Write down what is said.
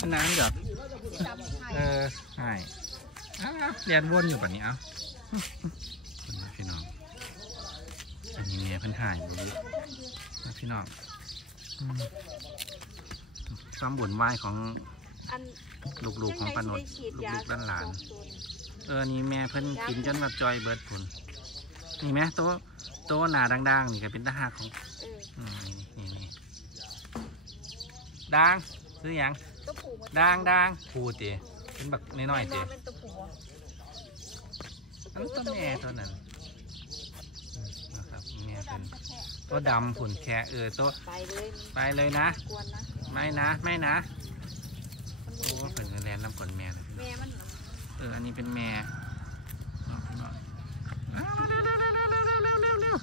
ขนาดนี้เหรอใช่เรียนวนอยู่แบบนี้พี่น้องอันนี้เมียเพิ่นหายอยู่พี่น้องความบ่นวายของลูกๆของปนดลูกๆหลานนี่แม่เพิ่นกินจนแบบจอยเบิดผลนี่ไหมโตหนาดังๆนี่ก็เป็นตาหักของนี่ดังซื้อยังดังผูเต๋เป็นแบบน้อยๆเต๋อันต้นแม่ตัวนั้นนะครับแม่เป็นตัวดำผุนแค่ตัวไปเลยนะไม่นะโอ้เป็นแลนน้ำผลแม่เลยแม่มันอันนี้เป็นแม่เร็ว